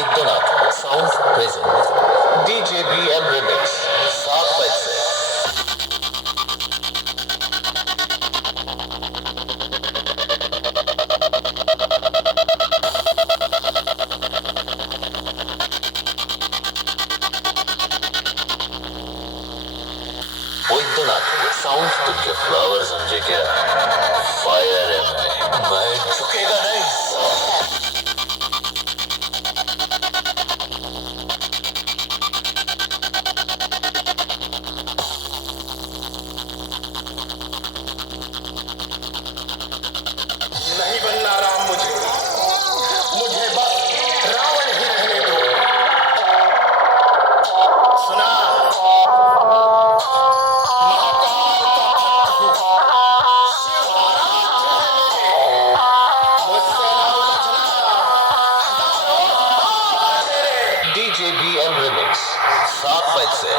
Boydhonath Sound present DJBM Remix 7 Boydhonath Sound तुझे फ्लावर समझे क्या फायर है मैं झुकेगा नहीं नहीं बनना राम मुझे मुझे बस रावण ही रहने दो सुना महाकाल का भक्त हूँ शिव आराध्य है मेरे मुझसे ना उलझना हजारों बार मेरे DJBM Remix 7 बजे